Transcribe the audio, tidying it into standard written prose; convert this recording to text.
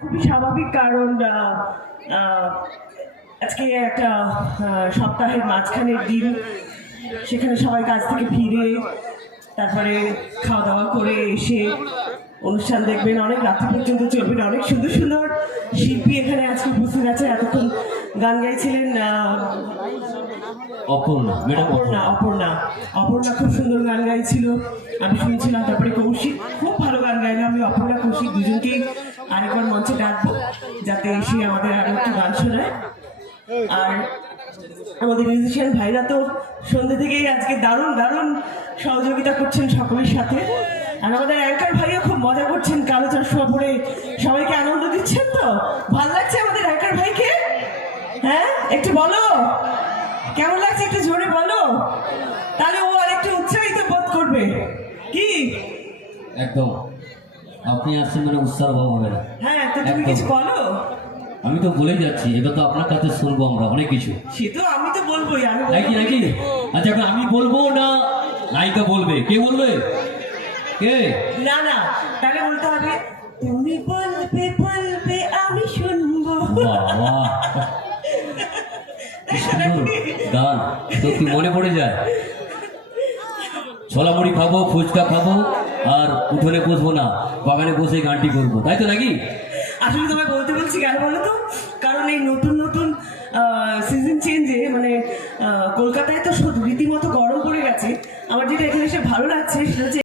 খুবই স্বাভাবিক, কারণ আজকে একটা সপ্তাহের মাঝখানের দিন, সেখানে সবাই কাজ থেকে ফিরে তারপরে খাওয়া দাওয়া করে এসে অনুষ্ঠান দেখবেন, অনেক রাত্রি পর্যন্ত চলবেন। অনেক সুন্দর সুন্দর শিল্পী এখানে আজকে উপস্থিত আছে। এতক্ষণ গান গাইছিলেন অপর্ণা খুব সুন্দর গান গাইছিল, আমি শুনছিলাম। তারপরে কৌশিক খুব ভালো গান গাইলো। আমি অপর্ণা কৌশিক দুজনকেই আরেকবার মঞ্চে ডাকবো যাতে এসে আমাদের আরো একটু গান শোনায়। আর আমাদের মিউজিশিয়ান ভাইরা তো সন্ধ্যে থেকেই আজকে দারুণ দারুণ সহযোগিতা করছেন সকলের সাথে। আর আমাদের অ্যাঙ্কার ভাইও খুব মজা করছেন, কালো চশমা পরে সবাইকে আনন্দ দিচ্ছেন। তো ভালো লাগছে আমাদের অ্যাঙ্কার ভাইকে? হ্যাঁ, একটু বলো কেমন লাগছে, একটু জোরে বলো, তাহলে ও আর একটু উৎসাহিত বোধ করবে। কি একদম, আপনি আসছেন মানে উৎসাহ ভাব হবে না। হ্যাঁ, তো তুমি কিছু বলো। আমি তো বলেই যাচ্ছি, এবার তো আপনার কাছে শুনবো আমরা অনেক কিছু। সে তো আমি তো বলবোই, আমি নাকি নাকি আচ্ছা, এখন আমি বলবো না নায়িকা বলবে? কে বলবে? কে? না না, তাহলে বলতে হবে তুমি বলবে বলবে আমি শুনবো। বাবা, গান তো কি মনে পড়ে যায়। ছোলা মুড়ি খাবো, ফুচকা খাবো, আর উঠোনে বসবো না, বাগানে বসে গানটি করবো, তাই তো নাকি? আসলে তোমায় বলতে বলছি কেন বলো তো, কারণ এই নতুন নতুন সিজন চেঞ্জে মানে কলকাতায় তো রীতিমতো গরম পড়ে গেছে। আমার যেটা এখানে এসে ভালো লাগছে সেটা হচ্ছে